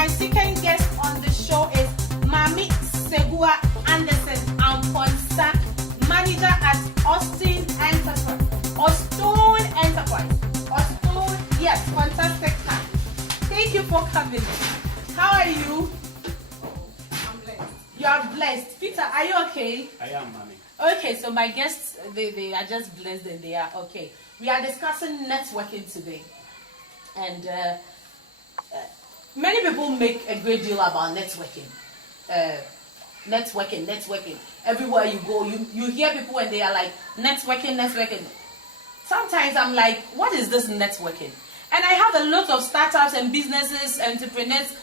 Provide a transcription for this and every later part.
my second guest on the show is Maame Segua Anderson Amponsah, manager at Austin Enterprise. Austin, yes, fantastic. Thank you for coming. How are you? I'm blessed. You are blessed. Peter, are you okay? I am, Maame. Okay, so my guests, they are just blessed and they are okay. We are discussing networking today. And many people make a great deal about networking. Networking. Everywhere you go, you hear people and they are like, networking. Sometimes I'm like, what is this networking? And I have a lot of startups and businesses, entrepreneurs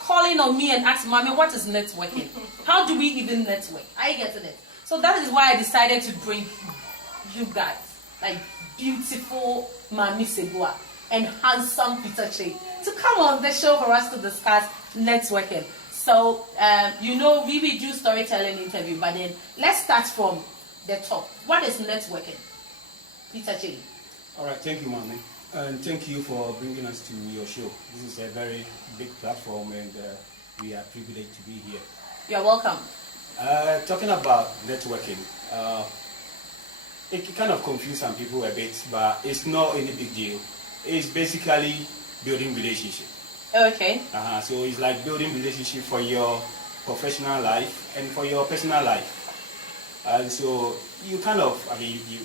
calling on me and asking, Maame, what is networking? How do we even network? Are you getting it? So that is why I decided to bring you guys, like beautiful Maame Segua and handsome Peter Kyei, to come on the show for us to discuss networking. So, we do storytelling interview, but then let's start from the top. What is networking? Peter Kyei. All right, thank you, Maame. And thank you for bringing us to your show. This is a very big platform and we are privileged to be here. You're welcome. Talking about networking, it kind of confuses some people a bit, but it's not any big deal. It's basically building relationship. Okay. So it's like building relationship for your professional life and for your personal life. And so you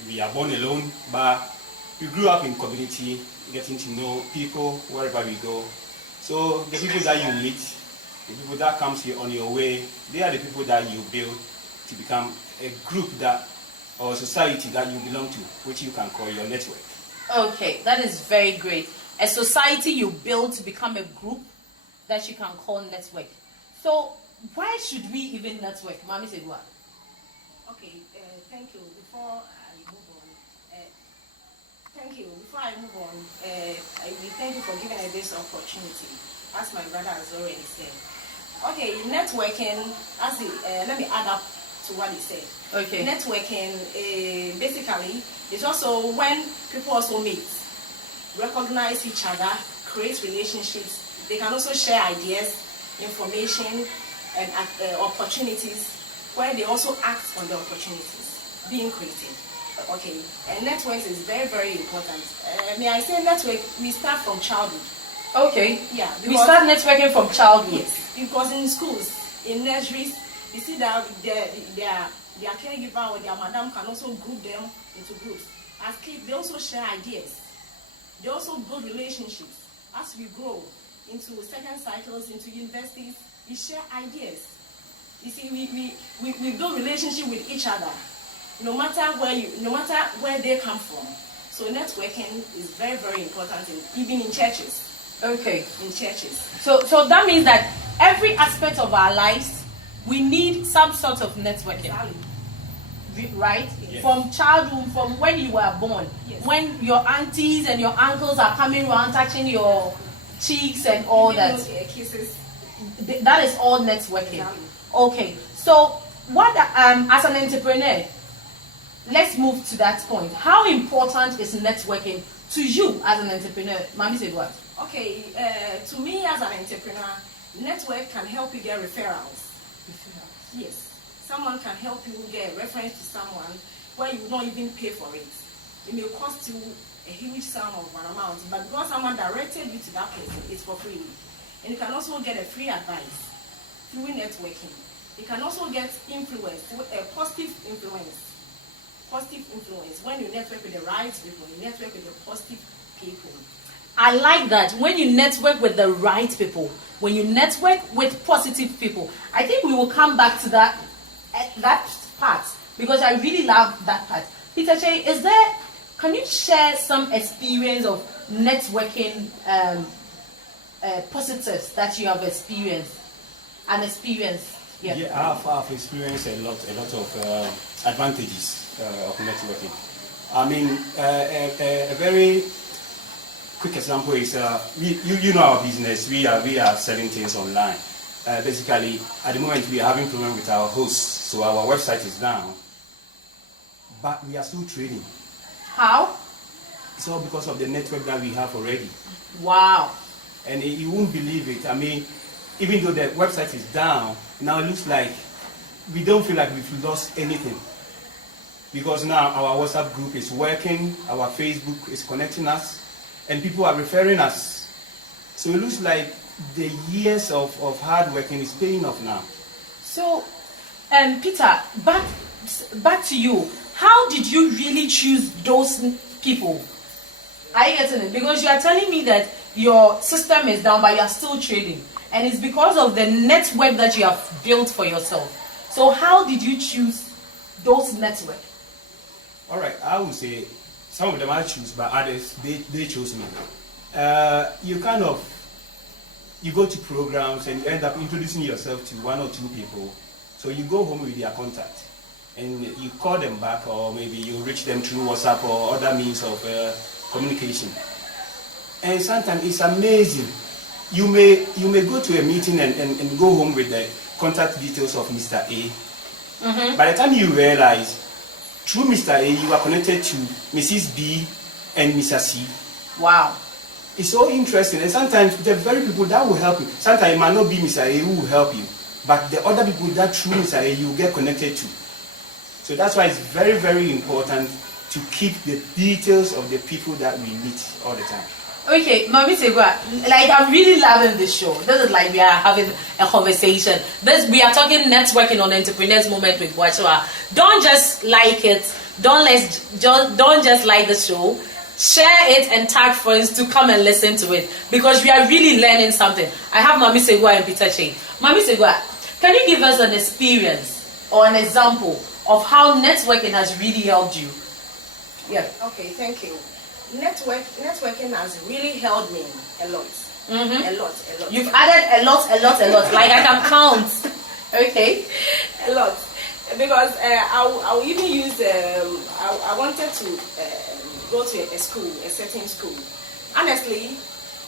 we are born alone, but we grew up in community, getting to know people wherever we go. So the people that you meet, the people that comes here on your way, they are the people that you build to become a group or society that you belong to, which you can call your network. Okay, that is very great. A society you build to become a group that you can call network. So why should we even network? Maame Segua. Okay, thank you. Before I move on, we thank you for giving us this opportunity, as my brother has already said. Okay, networking, let me add up to what he said. Okay. Networking, basically, is also when people also meet, recognize each other, create relationships. They can also share ideas, information, and opportunities, where they also act on the opportunities being created. Okay, and networks is very, very important. May I say network, we start from childhood. Okay. Yeah. We start networking from childhood. Yes, because in schools, in nurseries, you see that their caregiver or their madam can also group them into groups. As kids, they also share ideas. They also build relationships. As we grow into second cycles, into universities, we share ideas. You see, we build relationship with each other, no matter where they come from. So networking is very, very important, even in churches. Okay. In churches. So that means that every aspect of our lives, we need some sort of networking. Exactly. Right? Yes. From childhood, from when you were born. Yes. When your aunties and your uncles are coming around touching your cheeks and all Even that. those, kisses. That is all networking. Exactly. Okay. So what as an entrepreneur, let's move to that point. How important is networking to you as an entrepreneur? Maame Segua. Okay, to me as an entrepreneur, network can help you get referrals. Yes. Someone can help you get a reference to someone where you don't even pay for it. It may cost you a huge sum of an amount, but because someone directed you to that person, it's for free. And you can also get a free advice through networking. You can also get influence, a positive influence. Positive influence. When you network with the right people, you network with the positive people. I like that. When you network with the right people, when you network with positive people, I think we will come back to that part, because I really love that part. Peter Kyei, can you share some experience of networking positives that you have experienced? Yeah, I've experienced a lot of advantages of networking. I mean, a very quick example is you know our business. We are selling things online. Basically, at the moment we are having problem with our hosts, so our website is down. But we are still trading. How? It's all because of the network that we have already. Wow. And you won't believe it. I mean, even though the website is down, now it looks like we don't feel like we've lost anything. Because now our WhatsApp group is working, our Facebook is connecting us, and people are referring us. So it looks like the years of hard working is paying off now. So, Peter, back to you. How did you really choose those people? Are you getting it? Because you are telling me that your system is down, but you are still trading. And it's because of the network that you have built for yourself. So how did you choose those networks? All right, I would say some of them I choose, but others, they chose me. You go to programs and you end up introducing yourself to one or two people. So you go home with their contact and you call them back, or maybe you reach them through WhatsApp or other means of communication. And sometimes it's amazing. You may go to a meeting and go home with the contact details of Mr. A. Mm-hmm. By the time you realize, through Mr. A, you are connected to Mrs. B and Mr. C. Wow. It's so interesting, and sometimes the very people that will help you, sometimes it might not be Mr. A who will help you, but the other people that through Mr. A you get connected to. So that's why it's very, very important to keep the details of the people that we meet all the time. Okay, Maame Segua, like I'm really loving this show. This is like we are having a conversation. We are talking networking on Entrepreneurs Moment with Boakyewaah. Don't just like it. Don't just like the show. Share it and tag friends to come and listen to it, because we are really learning something. I have Maame Segua and Peter Kyei. Maame Segua, can you give us an experience or an example of how networking has really helped you? Yeah. Okay, thank you. Networking has really helped me a lot. Mm-hmm. A lot. You've added a lot. Like I can count. Okay. A lot. Because I'll even use, I wanted to go to a certain school. Honestly,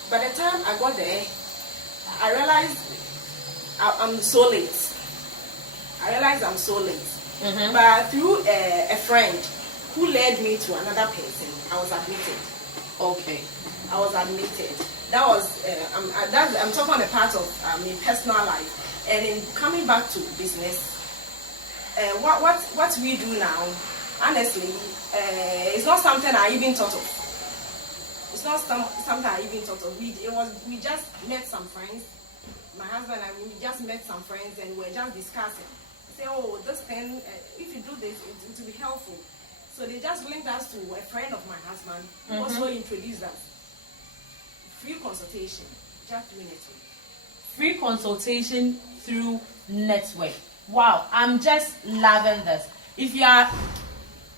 by the time I got there, I realized I'm so late. Mm-hmm. But through a friend who led me to another person, I was admitted. Okay. I was admitted. That was, I'm talking on the part of personal life. And in coming back to business, what we do now, honestly, it's not something I even thought of. It's not something I even thought of. We just met some friends. My husband and we just met some friends and we're just discussing. Say, oh, this thing, if you do this, it will be helpful. So they just linked us to a friend of my husband who Mm-hmm. also introduced us. Free consultation, just through network. Free consultation through network. Wow, I'm just loving this. If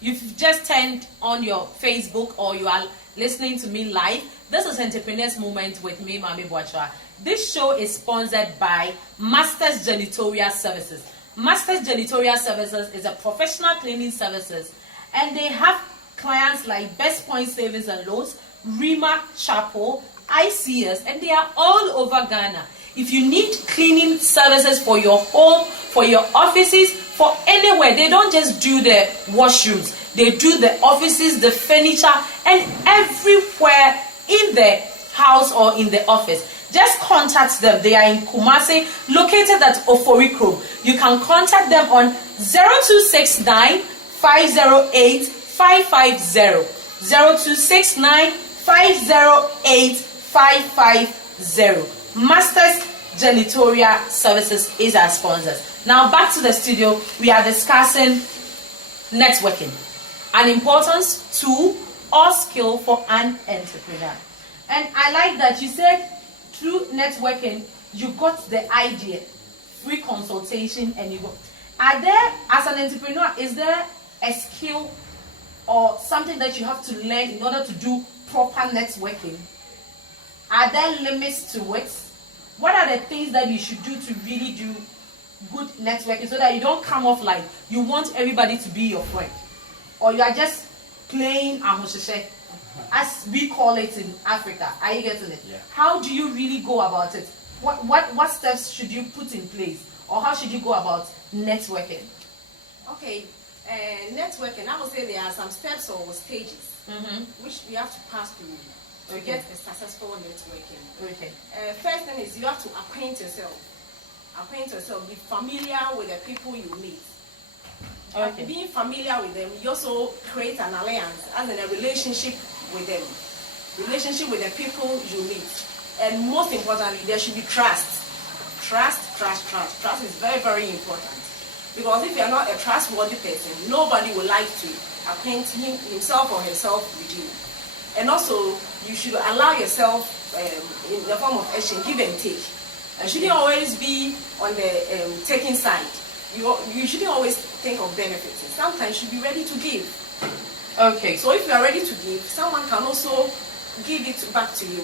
you've just turned on your Facebook or you are listening to me live, this is Entrepreneurs Moment with me, Maame Boakyewaah. This show is sponsored by Masters Janitorial Services. Masters Janitorial Services is a professional cleaning services, and they have clients like Best Point Savings and Loans, Rima Chapel, ICS, and they are all over Ghana. If you need cleaning services for your home, for your offices, for anywhere, they don't just do the washrooms. They do the offices, the furniture, and everywhere in the house or in the office. Just contact them. They are in Kumasi, located at Oforikro. You can contact them on 0269 508 550. 0269 508 550. Masters Janitorial Services is our sponsors. Now back to the studio. We are discussing networking, an importance tool or skill for an entrepreneur. And I like that you said through networking you got the idea, free consultation, and you go. Are there, as an entrepreneur, is there a skill or something that you have to learn in order to do proper networking? Are there limits to it? What are the things that you should do to really do good networking so that you don't come off like you want everybody to be your friend, or you are just playing ahosheshe, as we call it in Africa? Are you getting it? Yeah. How do you really go about it? What steps should you put in place, or how should you go about networking? Okay, networking, I would say there are some steps or stages which we have to pass through to get a successful networking. Okay. First thing is you have to acquaint yourself. Be familiar with the people you meet. Okay. Being familiar with them, you also create an alliance, as in a relationship with them. Relationship with the people you meet. And most importantly, there should be trust. Trust is very, very important. Because if you are not a trustworthy person, nobody would like to acquaint himself or herself with you. And also, you should allow yourself in the form of action, give and take. You shouldn't always be on the taking side. You shouldn't always think of benefits. Sometimes you should be ready to give. Okay. So if you are ready to give, someone can also give it back to you.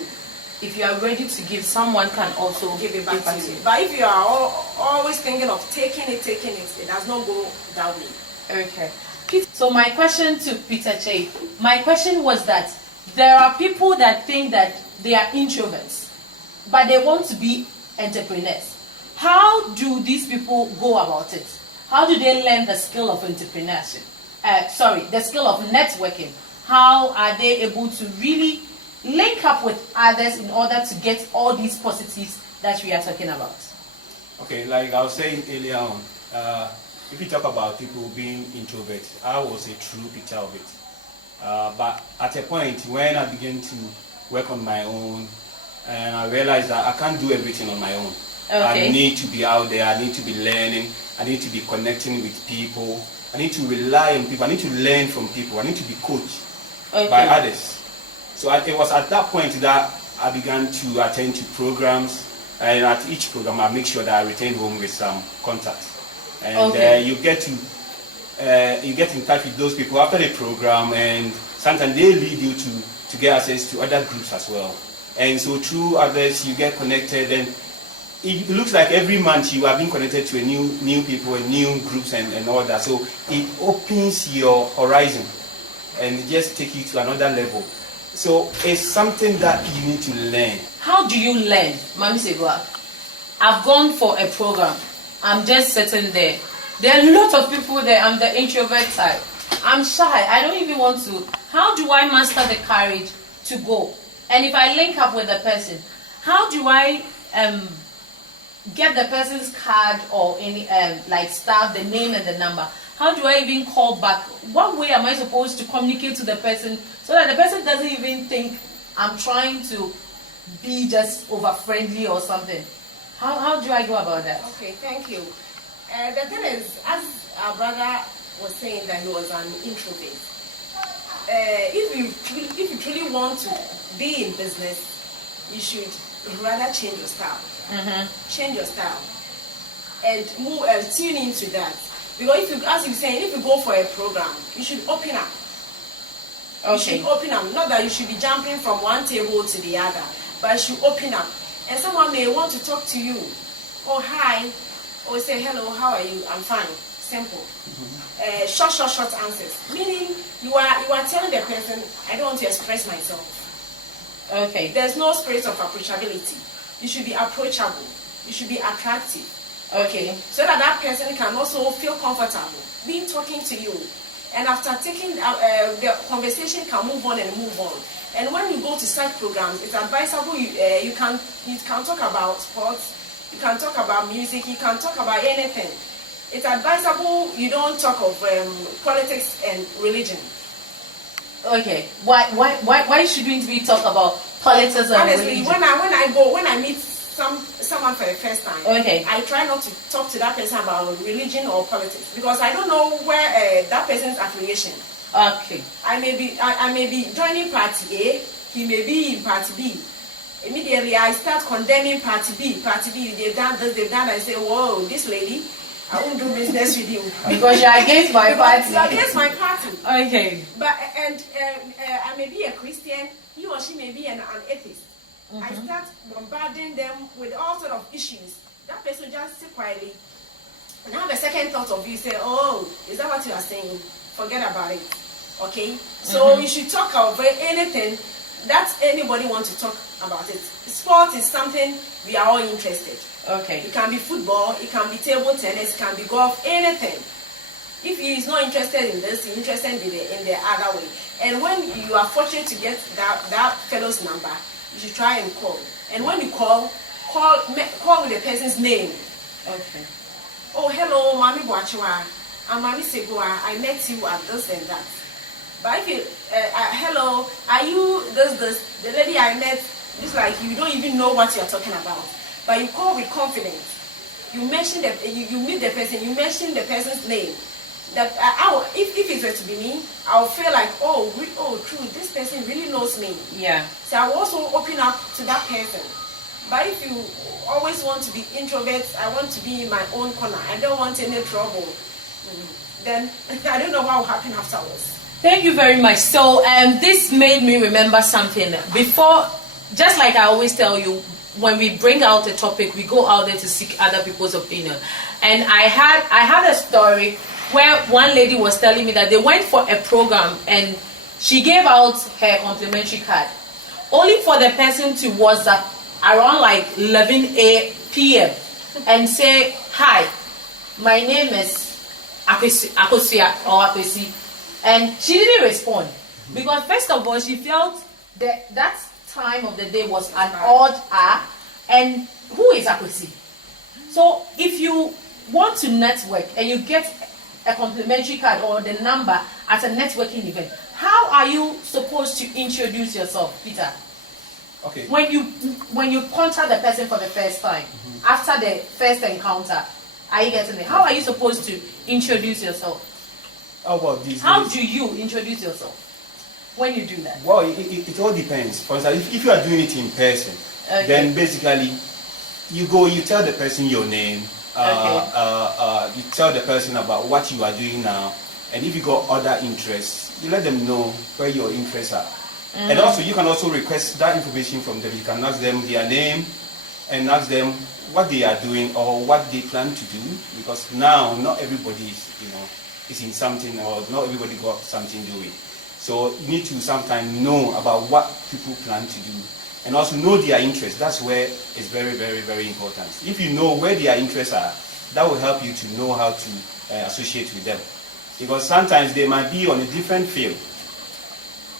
If you are ready to give, someone can also give it back to you. But if you are always thinking of taking it, it does not go that way. Okay. So my question to Peter Kyei, my question was that there are people that think that they are introverts, but they want to be entrepreneurs. How do these people go about it? How do they learn the skill of entrepreneurship? The skill of networking. How are they able to really link up with others in order to get all these positives that we are talking about? Okay, like I was saying earlier on, if you talk about people being introverts, I was a true picture of it. But at a point when I began to work on my own, and I realized that I can't do everything on my own. Okay. I need to be out there, I need to be learning, I need to be connecting with people, I need to rely on people, I need to learn from people, I need to be coached by others. So it was at that point that I began to attend to programs, and at each program I make sure that I return home with some contacts. And you get in touch with those people after the program, and sometimes they lead you to get access to other groups as well. And so through others you get connected, and it looks like every month you are being connected to a new people and new groups and all that. So it opens your horizon and it just takes you to another level. So it's something that you need to learn. How do you learn, Maame Segua? I've gone for a program. I'm just sitting there. There are a lot of people there. I'm the introvert type. I'm shy. I don't even want to. How do I master the courage to go? And if I link up with the person, how do I get the person's card or any like stuff, the name and the number? How do I even call back? What way am I supposed to communicate to the person so that the person doesn't even think I'm trying to be just over friendly or something? How do I go about that? Okay, thank you. The thing is, as our brother was saying that he was an introvert, if you truly want to be in business, you should rather change your style. Change your style and move tune into that. Because as you saying, if you go for a program, you should open up. You should open up. Not that you should be jumping from one table to the other, but you should open up. And someone may want to talk to you. Oh, hi. Or say, hello, how are you? I'm fine. Simple. Short answers. Meaning, you are telling the person, I don't want to express myself. Okay. There's no spirit of approachability. You should be approachable. You should be attractive. Okay. So that person can also feel comfortable being talking to you. And after taking the conversation can move on and move on. And when you go to such programs, it's advisable you can talk about sports, you can talk about music, you can talk about anything. It's advisable you don't talk of politics and religion. Okay. Why shouldn't we talk about politics and honestly, religion? when I meet someone for the first time, I try not to talk to that person about religion or politics because I don't know where that person's affiliation. Okay. I may be joining party A, he may be in party B. Immediately I start condemning party B. Party B, they've done this, they've done. I say, whoa, this lady, I won't do business with you because you're against my party. You're against my party. Okay. But I may be a Christian. He or she may be an atheist. I start bombarding them with all sort of issues. That person just sit quietly and have a second thought of you. Say, oh, is that what you are saying? Forget about it. Okay? So you should talk about anything that anybody wants to talk about it. Sport is something we are all interested. Okay. It can be football, it can be table tennis, it can be golf, anything. If he is not interested in this, he's interested in the other way. And when you are fortunate to get that fellow's number, you should try and call. And when you call with the person's name. Okay. Oh, hello, Maame Boakyewaah. I'm Maame Segua. I met you at this and that. But if you, hello, are you this? The lady I met, it's like you don't even know what you're talking about. But you call with confidence. You mention you meet the person, you mention the person's name. That if it were to be me, I'll feel like, oh, true, this person really knows me. Yeah. So I will also open up to that person. But if you always want to be introvert, I want to be in my own corner, I don't want any trouble, then I don't know what will happen afterwards. Thank you very much. So this made me remember something. Before, just like I always tell you, when we bring out a topic, we go out there to seek other people's opinion. And I had a story where one lady was telling me that they went for a program and she gave out her complimentary card, only for the person to WhatsApp around like 11 p.m. and say, hi, my name is Akosia or Akwesi. And she didn't respond because first of all, she felt that time of the day was an odd hour, and who is Akwesi? So if you want to network and you get a complimentary card or the number at a networking event, how are you supposed to introduce yourself, Peter? Okay. When you contact the person for the first time, after the first encounter, are you getting it? How are you supposed to introduce yourself? How about these How days? do you introduce yourself when you do that? Well, it all depends. For instance, if you are doing it in person, Okay. then basically you tell the person your name, you tell the person about what you are doing now, and if you got other interests, you let them know where your interests are. And also, you can also request that information from them. You can ask them their name and ask them what they are doing or what they plan to do, because now not everybody is in something, or not everybody got something doing. So you need to sometimes know about what people plan to do and also know their interests. That's where it's very, very, very important. If you know where their interests are, that will help you to know how to associate with them. Because sometimes they might be on a different field.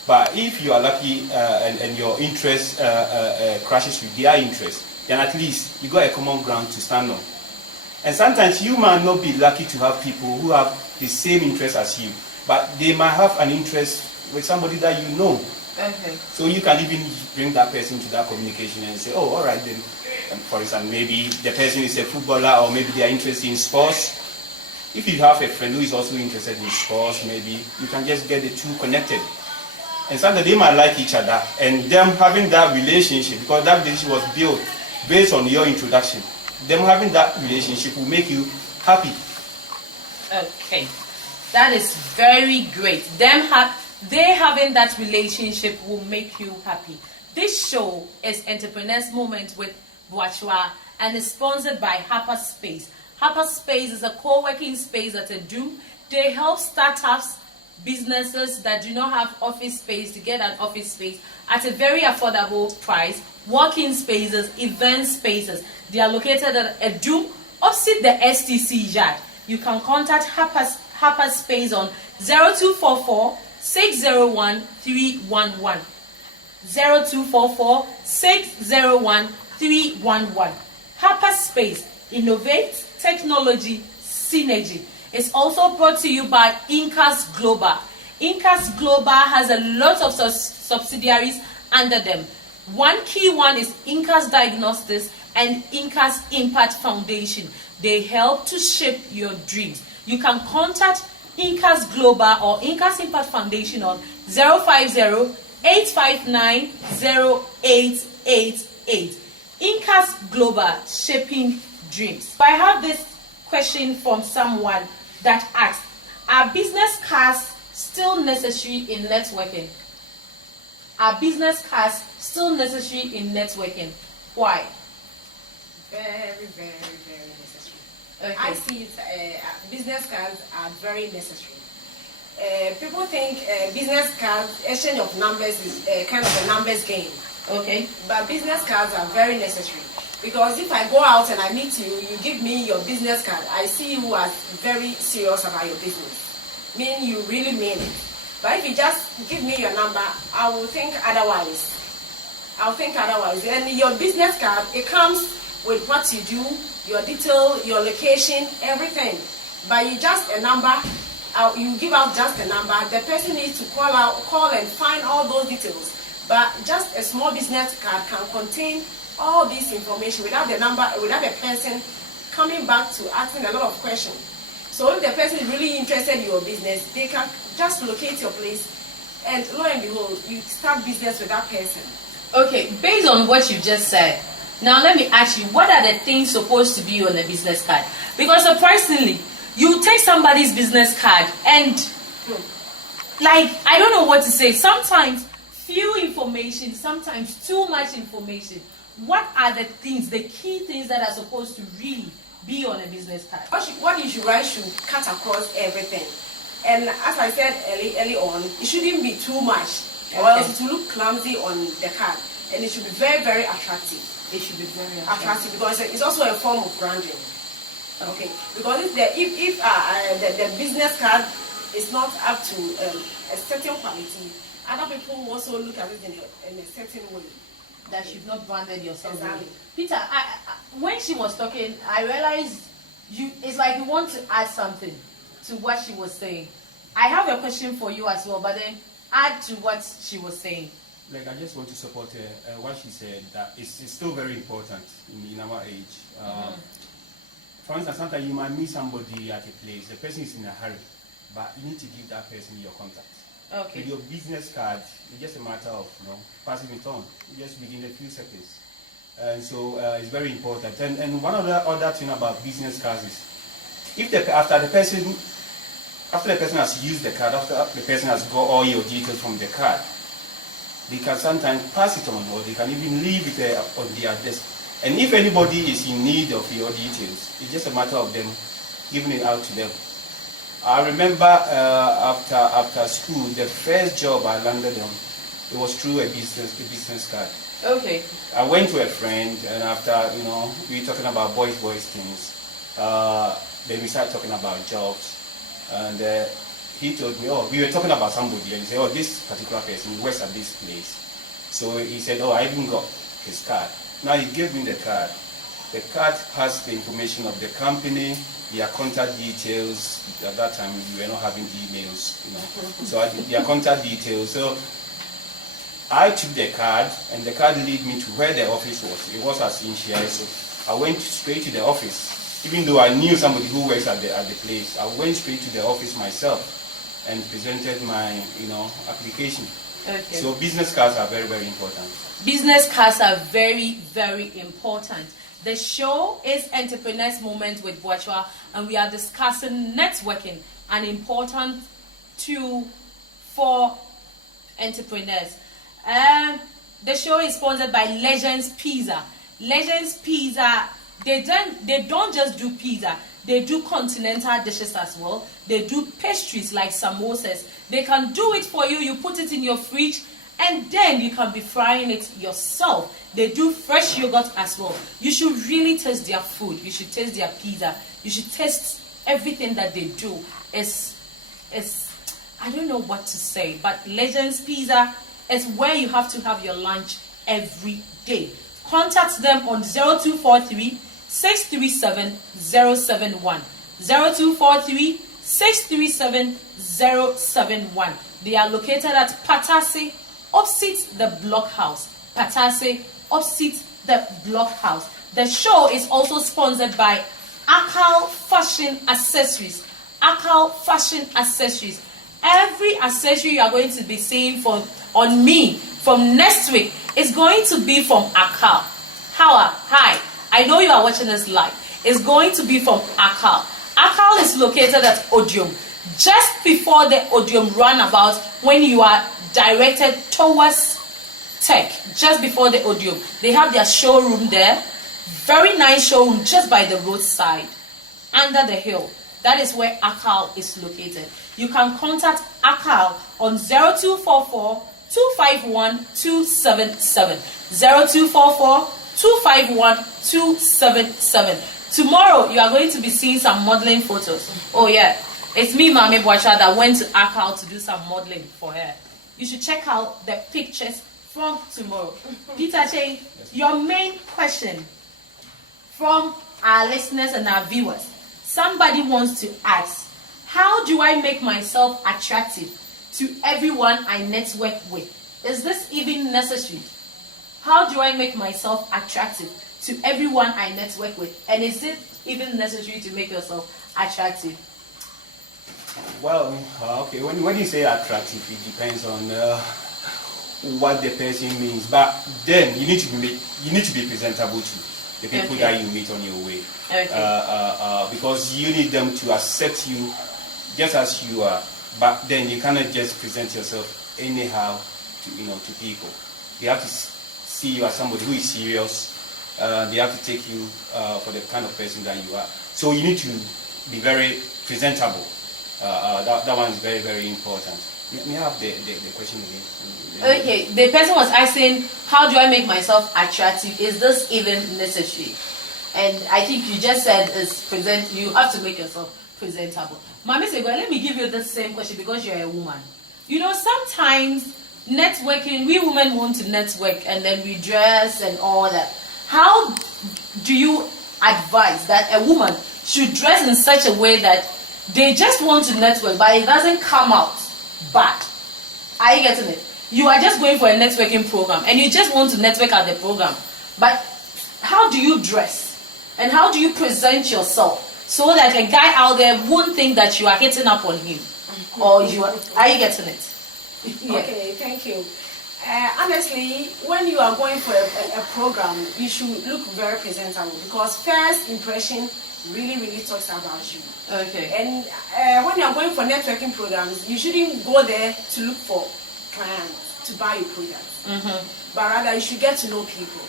But if you are lucky and your interest crashes with their interest, then at least you got a common ground to stand on. And sometimes you might not be lucky to have people who have the same interest as you, but they might have an interest with somebody that you know. Okay. So you can even bring that person to that communication and say, oh, all right then. And for instance, maybe the person is a footballer, or maybe they are interested in sports. If you have a friend who is also interested in sports, maybe you can just get the two connected. And sometimes they might like each other, and them having that relationship, because that relationship was built based on your introduction, them having that relationship will make you happy. Okay, that is very great. They having that relationship will make you happy. This show is Entrepreneurs Moment with Boakyewaah and is sponsored by Hyperspace. Hyperspace is a co-working space at a Doom. They help startups, businesses that do not have office space to get an office space at a very affordable price. Working spaces, event spaces. They are located at a Doom opposite the STC yard. You can contact Hyperspace on 0244 601 311. 0244 601 311. Hyperspace, innovate, technology, synergy. It's also brought to you by Incas Global. Incas Global has a lot of subsidiaries under them. One key one is Incas Diagnostics and Incas Impact Foundation. They help to shape your dreams. You can contact Incas Global or Incas Impact Foundation on 050-859-0888. Incas Global, shaping dreams. I have this question from someone that asked, are business cards still necessary in networking? Are business cards still necessary in networking? Why? Very, very, very necessary. Okay. I see it, business cards are very necessary. People think business cards, exchange of numbers is kind of a numbers game. Okay. But business cards are very necessary. Because if I go out and I meet you, you give me your business card, I see you as very serious about your business. Mean you really mean it. But if you just give me your number, I will think otherwise. And your business card, it comes with what you do, your detail, your location, everything. But you just a number, you give out just a number. The person needs to call and find all those details. But just a small business card can contain all this information without the number, without the person coming back to asking a lot of questions. So if the person is really interested in your business, they can just locate your place, and lo and behold, you start business with that person. Okay, based on what you just said, now let me ask you, what are the things supposed to be on a business card? Because surprisingly, you take somebody's business card and, like, I don't know what to say. Sometimes few information, sometimes too much information. What are the things, the key things that are supposed to really be on a business card? What you should write should cut across everything. And as I said early on, it shouldn't be too much, or else it will look clumsy on the card. And it should be very, very attractive. It should be very attractive because it's also a form of branding. Okay, because if the business card is not up to a certain quality, other people will also look at it in a certain way. That you've not branded yourself. Exactly. Peter, when she was talking, I realized it's like you want to add something to what she was saying. I have a question for you as well, but then add to what she was saying. Like, I just want to support what she said, that it's still very important in our age. For instance, sometimes you might meet somebody at a place, the person is in a hurry, but you need to give that person your contact. Okay. With your business card, it's just a matter of passing it on, just within a few seconds. And so it's very important. And one other thing about business cards is, if after the person has used the card, after the person has got all your details from the card, they can sometimes pass it on, or they can even leave it on their desk. And if anybody is in need of your details, it's just a matter of them giving it out to them. I remember after school, the first job I landed on, it was through a business card. Okay. I went to a friend, and after we were talking about boys things, then we started talking about jobs, and he told me, we were talking about somebody, and he said, this particular person works at this place. So he said, I even got his card. Now he gave me the card. The card has the information of the company, their contact details. At that time, we were not having emails, So their contact details. So I took the card, and the card led me to where the office was. It was at Kyei, so I went straight to the office. Even though I knew somebody who works at the place, I went straight to the office myself and presented my, application. Okay. So business cards are very, very important. Business cards are very, very important. The show is Entrepreneurs Moment with Boakyewaah, and we are discussing networking, an important tool for entrepreneurs. The show is sponsored by Legends Pizza. Legends Pizza, they don't just do pizza. They do continental dishes as well. They do pastries like samosas. They can do it for you. You put it in your fridge, and then you can be frying it yourself. They do fresh yogurt as well. You should really taste their food. You should taste their pizza. You should taste everything that they do. It's I don't know what to say, but Legends Pizza is where you have to have your lunch every day. Contact them on 0243 637 071. 0243 637 071. They are located at Patase, opposite the blockhouse. Patase, opposite the blockhouse. The show is also sponsored by Akal Fashion Accessories. Akal Fashion Accessories. Every accessory you are going to be seeing on me from next week is going to be from Akal. Hi, I know you are watching this live. It's going to be from Akal. Akal is located at Odium, just before the Odium runabout when you are directed towards Tech, just before the Odium. They have their showroom there. Very nice showroom just by the roadside, under the hill. That is where Akal is located. You can contact Akal on 0244 251 277. 0244 251-277. Tomorrow you are going to be seeing some modeling photos. Oh yeah, it's me, Maame, that went to Accra to do some modeling for her. You should check out the pictures from tomorrow. Peter Kyei, your main question from our listeners and our viewers. Somebody wants to ask, how do I make myself attractive to everyone I network with? Is this even necessary? How do I make myself attractive to everyone I network with? And is it even necessary to make yourself attractive? Well, okay, when you say attractive, it depends on what the person means. But then you need to be presentable to the people that you meet on your way. Because you need them to accept you just as you are. But then you cannot just present yourself anyhow to people. They have to see you as somebody who is serious. They have to take you for the kind of person that you are. So you need to be very presentable. That one is very, very important. May I have the question again? Okay, the person was asking, how do I make myself attractive? Is this even necessary? And I think you just said you have to make yourself presentable. Maame Segua, let me give you the same question because you're a woman. Sometimes networking, we women want to network and then we dress and all that. How do you advise that a woman should dress in such a way that they just want to network, but it doesn't come out bad? Are you getting it? You are just going for a networking program and you just want to network at the program. But how do you dress? And how do you present yourself so that a guy out there won't think that you are hitting up on him? Or are you getting it? Yeah. Okay, thank you. Honestly, when you are going for a program, you should look very presentable because first impression really, really talks about you. Okay. And when you are going for networking programs, you shouldn't go there to look for clients to buy your products. But rather, you should get to know people.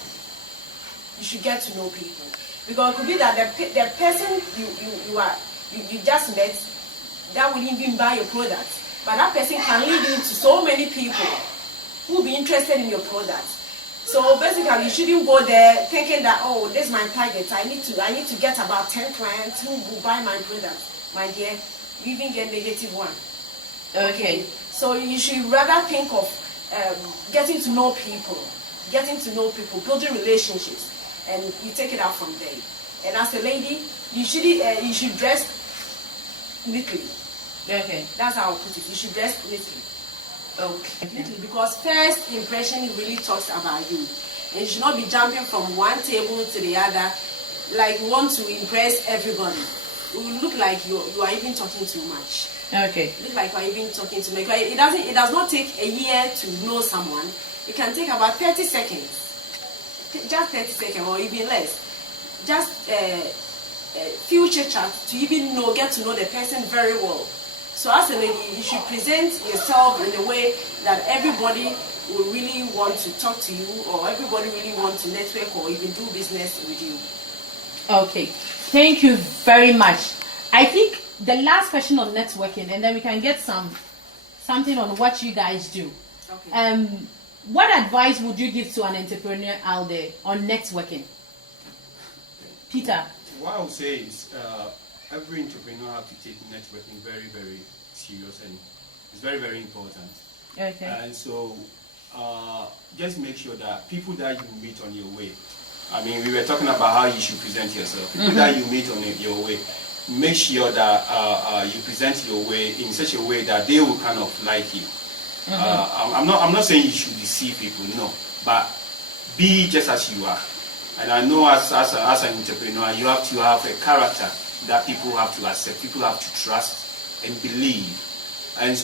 You should get to know people. Because it could be that the person you just met that will even buy your product, but that person can lead you to so many people who will be interested in your product. So basically, you shouldn't go there thinking that, oh, this is my target. I need to get about 10 clients who will buy my product. My dear, you even get negative one. Okay. So you should rather think of getting to know people, building relationships, and you take it out from there. And as a lady, you should dress neatly. Okay. That's how I put it. You should dress neatly. Okay. Neatly, because first impression really talks about you. And you should not be jumping from one table to the other, like you want to impress everybody. It will look like you are even talking too much. Okay. Look like you are even talking too much. It does not take a year to know someone. It can take about 30 seconds. Just 30 seconds or even less. Just few chit-chats to even get to know the person very well. So as a lady, you should present yourself in a way that everybody will really want to talk to you, or everybody really want to network or even do business with you. Okay. Thank you very much. I think the last question on networking, and then we can get something on what you guys do. Okay. What advice would you give to an entrepreneur out there on networking? Peter. What I would say is every entrepreneur have to take networking very, very serious, and it's very, very important. Okay. And so just make sure that people that you meet on your way, I mean, we were talking about how you should present yourself. People that you meet on your way, make sure that you present your way in such a way that they will kind of like you. I'm not saying you should deceive people, no, but be just as you are. And I know as an entrepreneur, you have to have a character that people have to accept, people have to trust and believe. And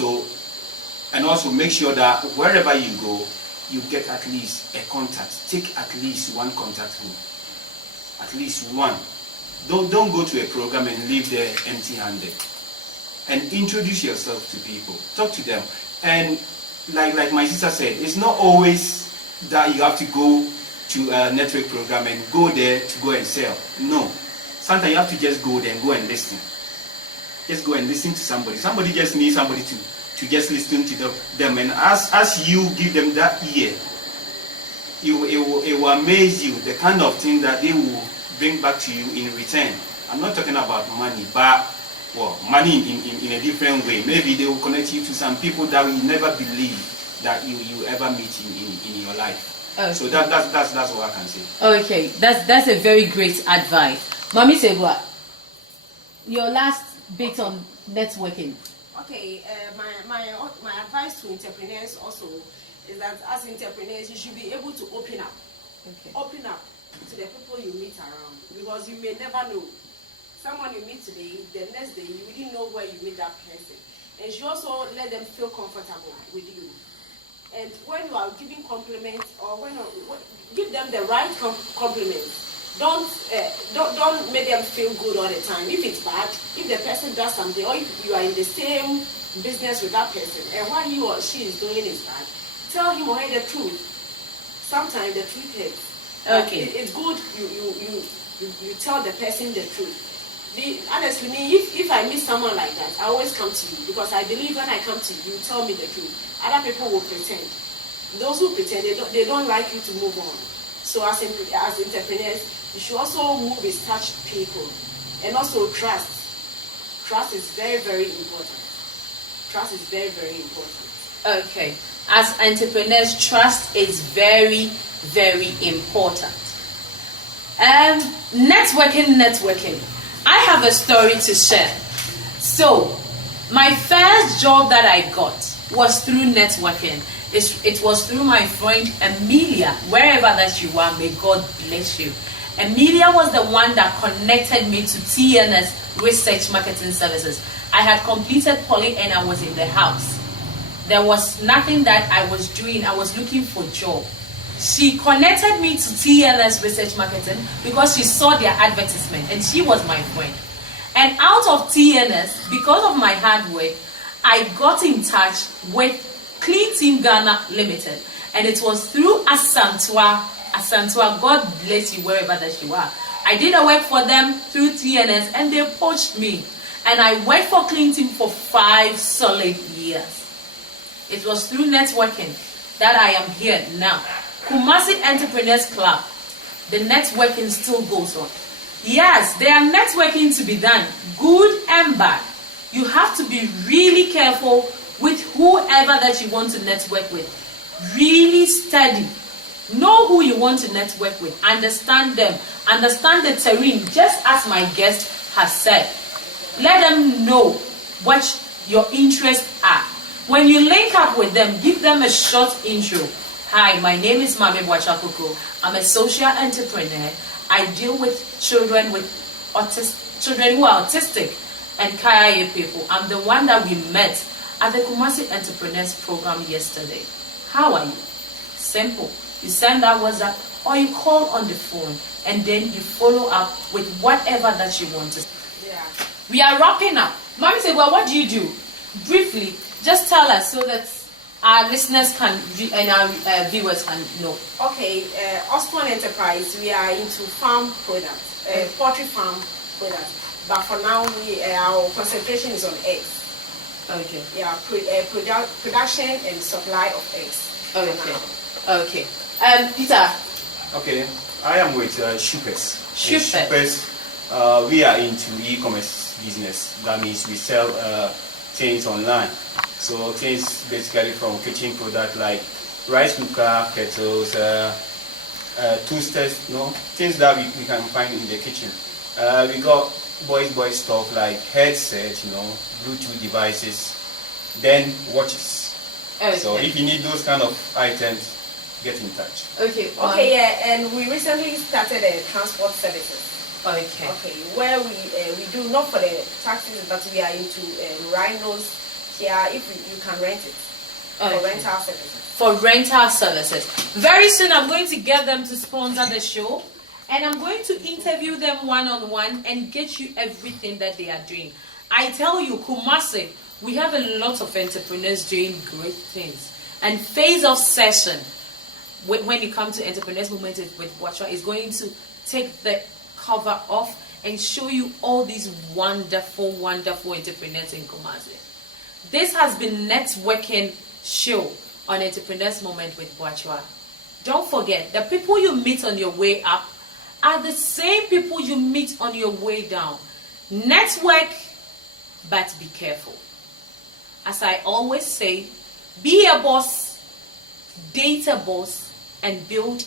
also make sure that wherever you go, you get at least a contact. Take at least one contact home. At least one. Don't go to a program and leave there empty-handed. And introduce yourself to people. Talk to them. And like my sister said, it's not always that you have to go to a network program and go there to go and sell. No. Sometimes you have to just go there and go and listen. Just go and listen to somebody. Somebody just needs somebody to just listen to them. And as you give them that ear, it will amaze you the kind of thing that they will bring back to you in return. I'm not talking about money, but money in a different way. Maybe they will connect you to some people that you never believe that you ever meet in your life. Okay. So that's what I can say. Okay, that's a very great advice. Mami Segua, your last bit on networking. Okay, my advice to entrepreneurs also is that as entrepreneurs, you should be able to open up. Okay. Open up to the people you meet around, because you may never know. Someone you meet today, the next day you really know where you meet that person, and you also let them feel comfortable with you. And when you are giving compliments, or when give them the right compliments. Don't make them feel good all the time. If it's bad, if the person does something, or if you are in the same business with that person, and what he or she is doing is bad, tell him or her the truth. Sometimes the truth hurts. Okay. It's good you tell the person the truth. Honestly, if I meet someone like that, I always come to you, because I believe when I come to you, you tell me the truth. Other people will pretend. Those who pretend, they don't like you to move on. So as entrepreneurs, you should also move with such people. And also trust. Trust is very, very important. Trust is very, very important. Okay. As entrepreneurs, trust is very, very important. Networking. I have a story to share. So, my first job that I got was through networking. It was through my friend Amelia, wherever that you are, may God bless you. Amelia was the one that connected me to TNS Research Marketing Services. I had completed poly and I was in the house. There was nothing that I was doing. I was looking for a job. She connected me to TNS Research Marketing because she saw their advertisement and she was my friend. And out of TNS, because of my hard work, I got in touch with Clean Team Ghana Limited. And it was through Asantwa, God bless you wherever that you are. I did a work for them through TNS and they poached me. And I worked for Clean Team for 5 solid years. It was through networking that I am here now. Kumasi Entrepreneurs Club, the networking still goes on. Yes, there are networking to be done, good and bad. You have to be really careful with whoever that you want to network with. Really study. Know who you want to network with. Understand them. Understand the terrain, just as my guest has said. Let them know what your interests are. When you link up with them, give them a short intro. Hi, my name is Maame. I'm a social entrepreneur. I deal with children who are autistic and Kyei people. I'm the one that we met at the Kumasi Entrepreneurs Program yesterday. How are you? Simple. You send that WhatsApp or you call on the phone and then you follow up with whatever that you want to. Yeah. We are wrapping up. Mommy said, well, what do you do? Briefly, just tell us so that our listeners can and our viewers can know. Okay, Osborne Enterprise, we are into farm products, poultry farm products. But for now, our concentration is on eggs. Okay. Yeah, production and supply of eggs. Okay. Peter. Okay, I am with SHUPPEX. SHUPPEX. We are into e-commerce business. That means we sell things online. So things basically from kitchen products like rice cooker, kettles, toasters, things that we can find in the kitchen. We got boys stuff like headsets, Bluetooth devices, then watches. Okay. So if you need those kind of items, get in touch. Okay, and we recently started transport services. Okay, where we do not for the taxis, but we are into rhinos here. If you can rent it for rental services. For rental services. Very soon, I'm going to get them to sponsor the show, and I'm going to interview them one-on-one and get you everything that they are doing. I tell you, Kumasi, we have a lot of entrepreneurs doing great things. And phase of session, when you come to Entrepreneurs Movement with Boakyewaah, is going to take the cover off and show you all these wonderful entrepreneurs in Kumasi. This has been Networking Show on Entrepreneurs Moment with Boakyewaah. Don't forget, the people you meet on your way up are the same people you meet on your way down. Network, but be careful. As I always say, be a boss, date a boss, and build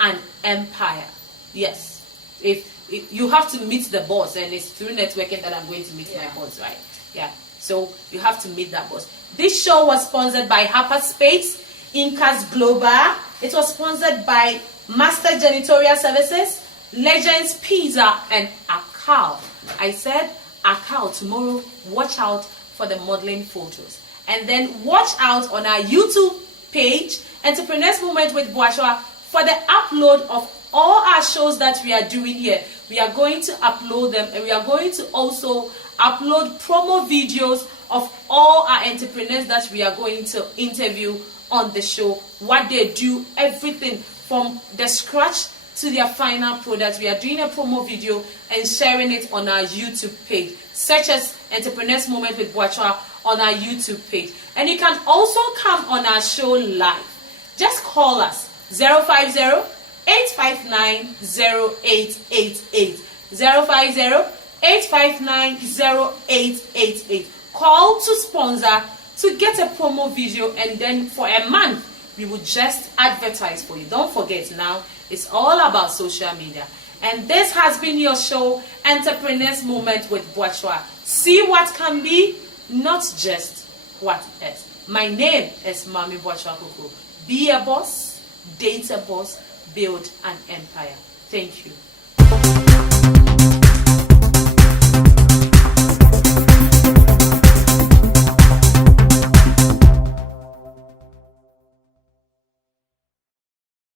an empire. Yes, if you have to meet the boss, and it's through networking that I'm going to meet my boss, right? Yeah, so you have to meet that boss. This show was sponsored by Hyperspace, Incas Global. It was sponsored by Master Janitorial Services, Legends Pizza, and Akal. I said Akal tomorrow. Watch out for the modeling photos. And then watch out on our YouTube page, Entrepreneurs Movement with Boakyewaah, for the upload of all our shows that we are doing here. We are going to upload them, and we are going to also upload promo videos of all our entrepreneurs that we are going to interview on the show, what they do, everything from the scratch to their final product. We are doing a promo video and sharing it on our YouTube page. Search as Entrepreneurs Movement with Boakyewaah on our YouTube page. And you can also come on our show live. Just call us 050-859-0888. 050-859-0888. Call to sponsor to get a promo video, and then for a month we will just advertise for you. Don't forget, now it's all about social media. And this has been your show, Entrepreneurs Movement with Boakyewaah. See what can be, not just what is. My name is Maame Boakyewaah. Be a boss, date a boss, build an empire. Thank you.